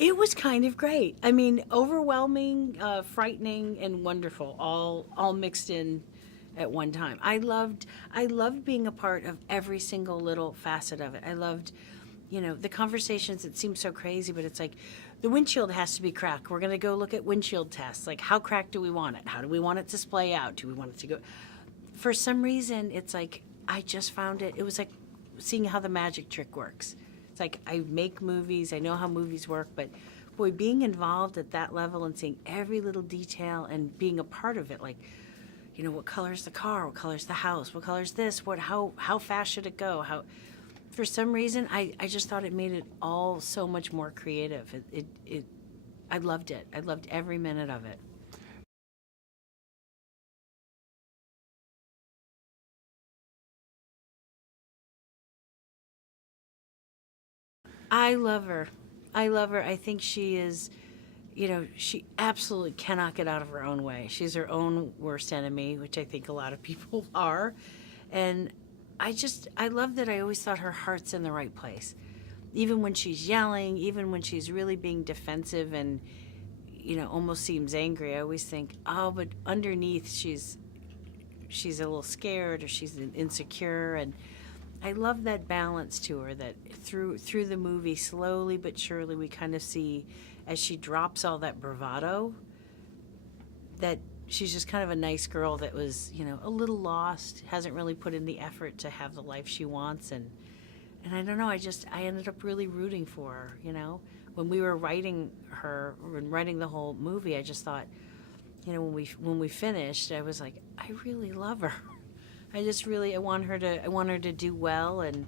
It was kind of great. I mean, overwhelming, frightening, and wonderful, all mixed in at one time. I loved being a part of every single little facet of it. I loved, the conversations that seem so crazy, but it's like the windshield has to be cracked. We're going to go look at windshield tests. Like, how cracked do we want it? How do we want it to splay out? Do we want it to go? For some reason, it's like I just found it. It was like seeing how the magic trick works. It's like I make movies, I know how movies work, but boy, being involved at that level and seeing every little detail and being a part of it, like, what color's the car, what color's the house, what color's this, how fast should it go, how, for some reason, I just thought it made it all so much more creative. I loved it. I loved every minute of it. I love her. I love her. I think she is, she absolutely cannot get out of her own way. She's her own worst enemy, which I think a lot of people are. And I love that I always thought her heart's in the right place. Even when she's yelling, even when she's really being defensive and, almost seems angry, I always think, oh, but underneath she's a little scared or she's insecure. And I love that balance to her, that through the movie, slowly but surely, we kind of see as she drops all that bravado, that she's just kind of a nice girl that was, a little lost, hasn't really put in the effort to have the life she wants. And I don't know, I ended up really rooting for her. When we were writing her, when writing the whole movie, I just thought, when we finished, I was like, I really love her. I want her to do well. And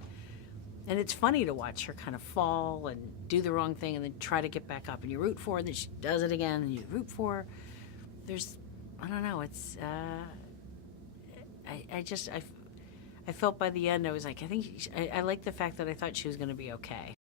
it's funny to watch her kind of fall and do the wrong thing and then try to get back up, and you root for her, and then she does it again and you root for her. I don't know, I felt by the end, I was like, I like the fact that I thought she was going to be okay.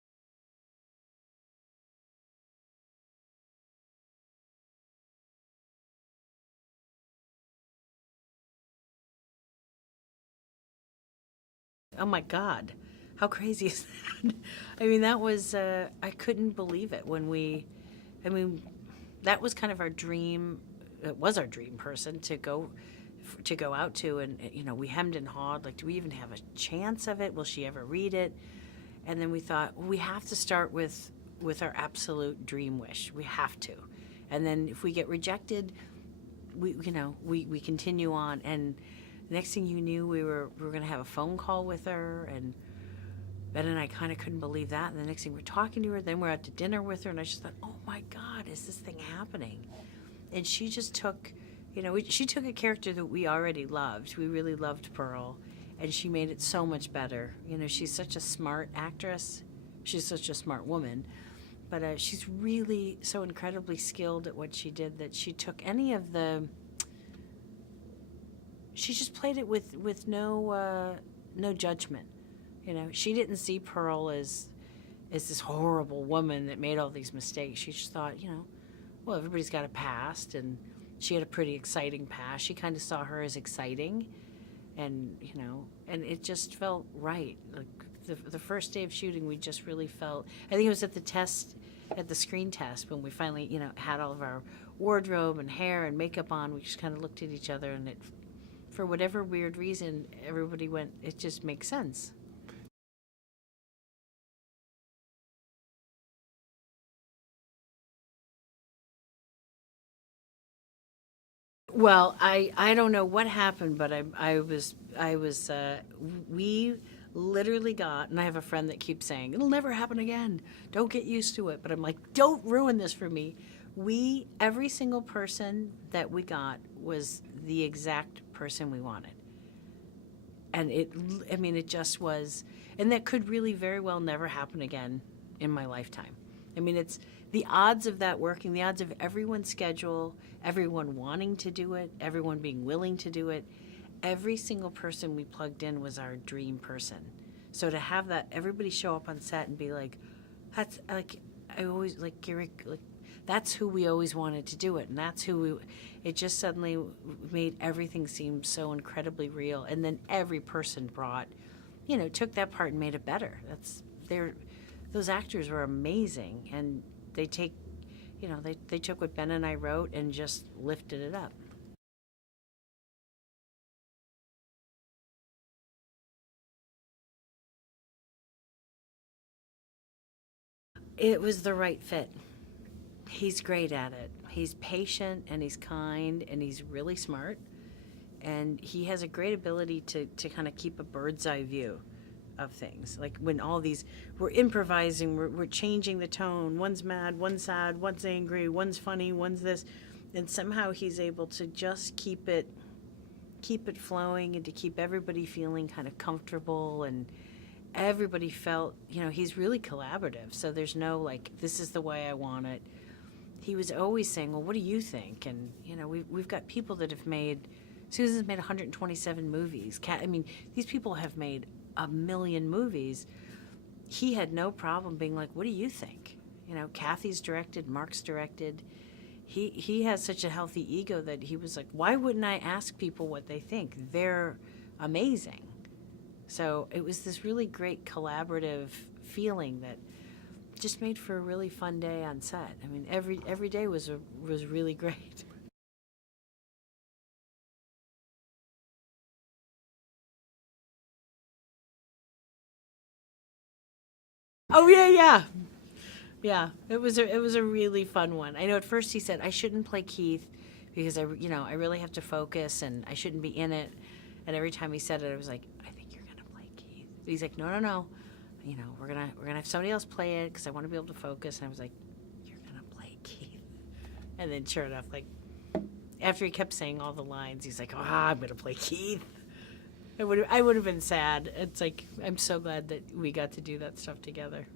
Oh my God, how crazy is that? I mean, that was, I couldn't believe it I mean, that was kind of our dream. It was our dream person to go out to, and we hemmed and hawed, like, do we even have a chance of it? Will she ever read it? And then we thought, well, we have to start with our absolute dream wish. We have to. And then if we get rejected, we continue on. And the next thing you knew, we were going to have a phone call with her, and Ben and I kind of couldn't believe that. And the next thing, we're talking to her, then we're out to dinner with her, and I just thought, oh my God, is this thing happening? And she just took, she took a character that we already loved. We really loved Pearl, and she made it so much better. She's such a smart actress. She's such a smart woman, but she's really so incredibly skilled at what she did that she took any of the. She just played it with no judgment. She didn't see Pearl as this horrible woman that made all these mistakes. She just thought, well, everybody's got a past, and she had a pretty exciting past. She kind of saw her as exciting, and and it just felt right. Like the first day of shooting, we just really felt. I think it was at the screen test, when we finally had all of our wardrobe and hair and makeup on. We just kind of looked at each other, and for whatever weird reason, everybody went, it just makes sense. Well, I don't know what happened, but we literally got, and I have a friend that keeps saying, it'll never happen again. Don't get used to it. But I'm like, don't ruin this for me. Every single person that we got was the exact person we wanted. And it just was, and that could really very well never happen again in my lifetime. It's the odds of that working, the odds of everyone's schedule, everyone wanting to do it, everyone being willing to do it. Every single person we plugged in was our dream person. So to have that, everybody show up on set and be like, that's like, I always like Gary, like, that's who we always wanted to do it, and that's who we. It just suddenly made everything seem so incredibly real, and then every person took that part and made it better. Those actors were amazing, and they take, they took what Ben and I wrote and just lifted it up. It was the right fit. He's great at it. He's patient and he's kind and he's really smart. And he has a great ability to kind of keep a bird's eye view of things. Like when all these, we're improvising, we're changing the tone. One's mad, one's sad, one's angry, one's funny, one's this. And somehow he's able to just keep it flowing and to keep everybody feeling kind of comfortable, and everybody felt, he's really collaborative. So there's no like, this is the way I want it. He was always saying, well, what do you think? And, we've got people that have Susan's made 127 movies. These people have made 1 million movies. He had no problem being like, what do you think? Kathy's directed, Mark's directed. He has such a healthy ego that he was like, why wouldn't I ask people what they think? They're amazing. So it was this really great collaborative feeling that just made for a really fun day on set. Every day was really great. Oh yeah. Yeah, it was a really fun one. I know at first he said I shouldn't play Keith because I really have to focus and I shouldn't be in it. And every time he said it, I was like, I think you're gonna play Keith. But he's like, no. We're gonna have somebody else play it because I want to be able to focus. And I was like, you're gonna play Keith. And then sure enough, like after he kept saying all the lines, he's like, I'm gonna play Keith. I would have been sad. It's like I'm so glad that we got to do that stuff together.